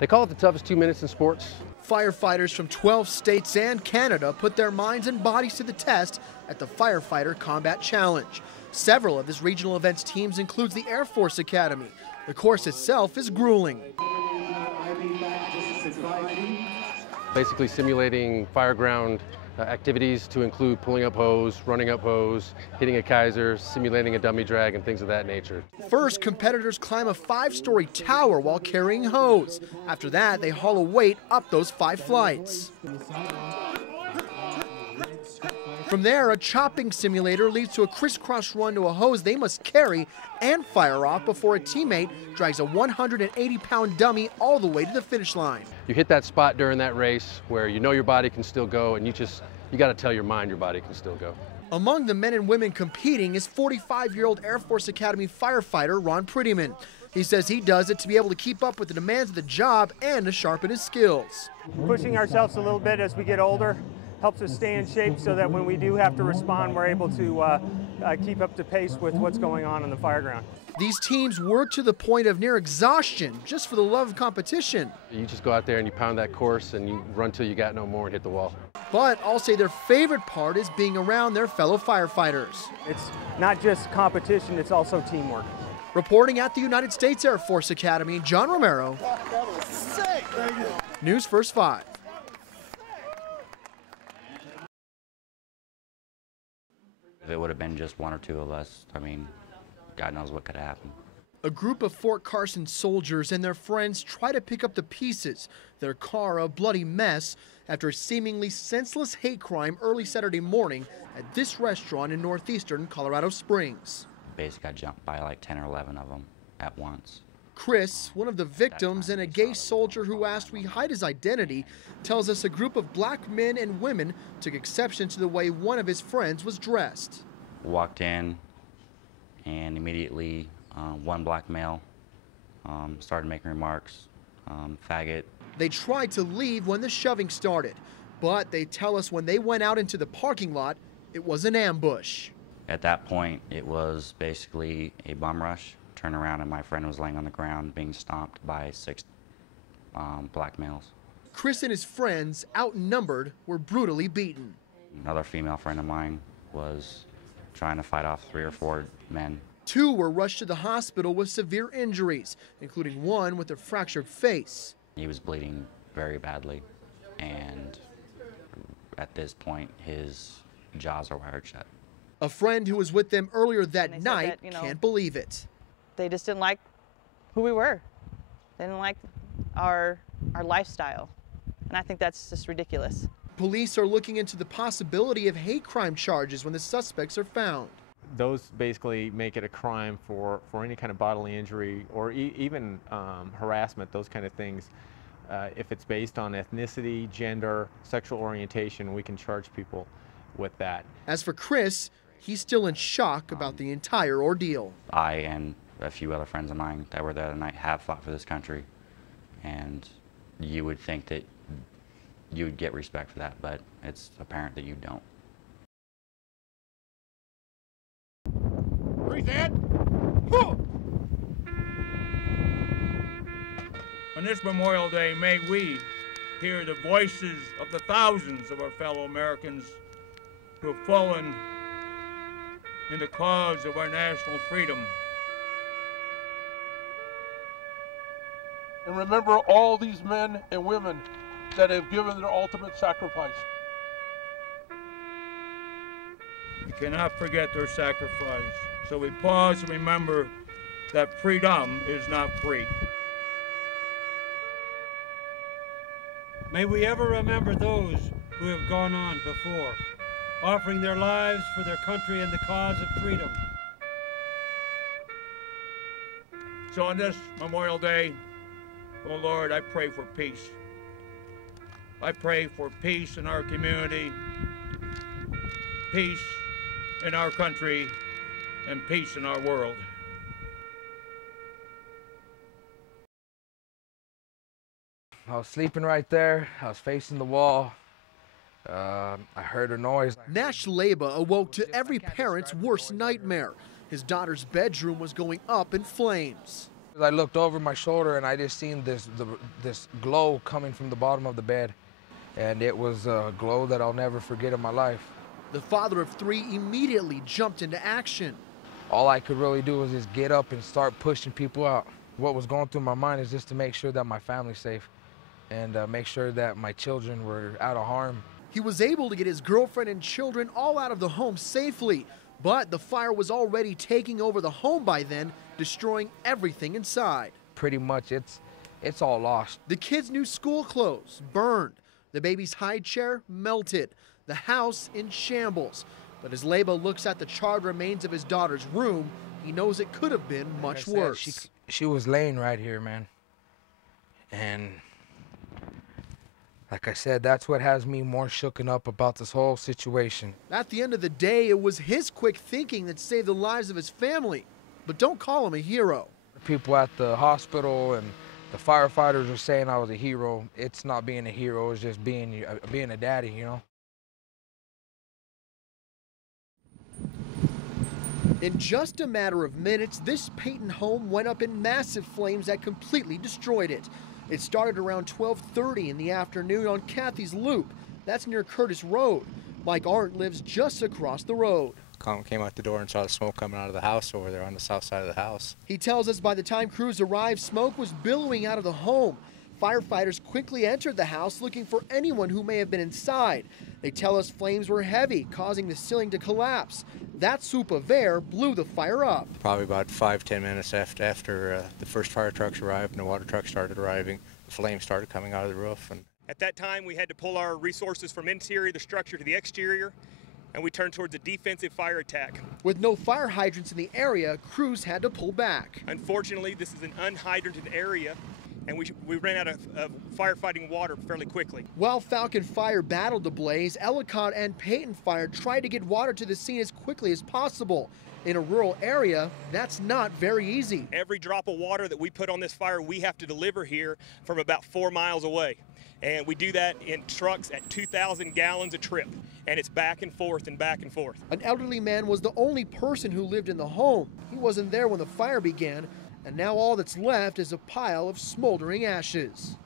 They call it the toughest 2 minutes in sports. Firefighters from 12 states and Canada put their minds and bodies to the test at the Firefighter Combat Challenge. Several of this regional event's teams includes the Air Force Academy. The course itself is grueling. Basically simulating fireground activities to include pulling up hose, running up hose, hitting a Kaiser, simulating a dummy drag, and things of that nature. First, competitors climb a 5-story tower while carrying hose. After that, they haul a weight up those 5 flights. From there, a chopping simulator leads to a crisscross run to a hose they must carry and fire off before a teammate drags a 180-pound dummy all the way to the finish line. You hit that spot during that race where you know your body can still go, and you got to tell your mind your body can still go. Among the men and women competing is 45-year-old Air Force Academy firefighter Ron Prettyman. He says he does it to be able to keep up with the demands of the job and to sharpen his skills. Pushing ourselves a little bit as we get older helps us stay in shape so that when we do have to respond, we're able to keep up to pace with what's going on in the fireground. These teams work to the point of near exhaustion just for the love of competition. You just go out there and you pound that course and you run till you got no more and hit the wall. But I'll say their favorite part is being around their fellow firefighters. It's not just competition, it's also teamwork. Reporting at the United States Air Force Academy, John Romero, News First 5. If it would have been just 1 or 2 of us, I mean, God knows what could have happened. A group of Fort Carson soldiers and their friends try to pick up the pieces, their car a bloody mess, after a seemingly senseless hate crime early Saturday morning at this restaurant in northeastern Colorado Springs. Basically got jumped by like 10 or 11 of them at once. Chris, one of the victims and a gay soldier who asked we hide his identity, tells us a group of black men and women took exception to the way one of his friends was dressed. Walked in and immediately one black male started making remarks, faggot. They tried to leave when the shoving started, but they tell us when they went out into the parking lot, it was an ambush. At that point, it was basically a bum rush. Turned around and my friend was laying on the ground being stomped by 6 black males. Chris and his friends, outnumbered, were brutally beaten. Another female friend of mine was trying to fight off 3 or 4 men. 2 were rushed to the hospital with severe injuries, including one with a fractured face. He was bleeding very badly, and at this point, his jaws are wired shut. A friend who was with them earlier that night can't believe it. They just didn't like who we were. They didn't like our lifestyle. And I think that's just ridiculous. Police are looking into the possibility of hate crime charges when the suspects are found. Those basically make it a crime for any kind of bodily injury or even harassment, those kind of things. If it's based on ethnicity, gender, sexual orientation, we can charge people with that. As for Chris, he's still in shock about the entire ordeal. I and a few other friends of mine that were there that night have fought for this country, and you would think that you would get respect for that, but it's apparent that you don't. Breathe in. On this Memorial Day, may we hear the voices of the thousands of our fellow Americans who have fallen in the cause of our national freedom. And remember all these men and women that have given their ultimate sacrifice. We cannot forget their sacrifice, so we pause and remember that freedom is not free. May we ever remember those who have gone on before, offering their lives for their country and the cause of freedom. So on this Memorial Day, oh Lord, I pray for peace. I pray for peace in our community, peace in our country, and peace in our world. I was sleeping right there. I was facing the wall. I heard a noise. Nash Leba awoke to every parent's worst nightmare. His daughter's bedroom was going up in flames. I looked over my shoulder and I just seen this glow coming from the bottom of the bed. And it was a glow that I'll never forget in my life. The father of 3 immediately jumped into action. All I could really do was just get up and start pushing people out. What was going through my mind is just to make sure that my family's safe and make sure that my children were out of harm. He was able to get his girlfriend and children all out of the home safely, but the fire was already taking over the home by then, destroying everything inside. Pretty much it's all lost. The kids' new school clothes burned. The baby's high chair melted. The house in shambles. But as Leba looks at the charred remains of his daughter's room, he knows it could have been much worse. She was laying right here, man. And like I said, that's what has me more shooken up about this whole situation. At the end of the day, it was his quick thinking that saved the lives of his family. But don't call him a hero. People at the hospital and the firefighters are saying I was a hero. It's not being a hero, it's just being a daddy, you know? In just a matter of minutes, this Peyton home went up in massive flames that completely destroyed it. It started around 12:30 in the afternoon on Kathy's Loop. That's near Curtis Road. Mike Arndt lives just across the road. Came out the door and saw the smoke coming out of the house over there on the south side of the house. He tells us by the time crews arrived, smoke was billowing out of the home. Firefighters quickly entered the house looking for anyone who may have been inside. They tell us flames were heavy, causing the ceiling to collapse. That swoop of air blew the fire up. Probably about 5-10 minutes after the first fire trucks arrived and the water trucks started arriving, the flames started coming out of the roof. And at that time, we had to pull our resources from interior of the structure to the exterior, and we turned towards a defensive fire attack. With no fire hydrants in the area, crews had to pull back. Unfortunately, this is an unhydrated area, and we ran out of firefighting water fairly quickly. While Falcon Fire battled the blaze, Ellicott and Peyton Fire tried to get water to the scene as quickly as possible. In a rural area, that's not very easy. Every drop of water that we put on this fire, we have to deliver here from about 4 miles away. And we do that in trucks at 2,000 gallons a trip. And it's back and forth and back and forth. An elderly man was the only person who lived in the home. He wasn't there when the fire began, and now all that's left is a pile of smoldering ashes.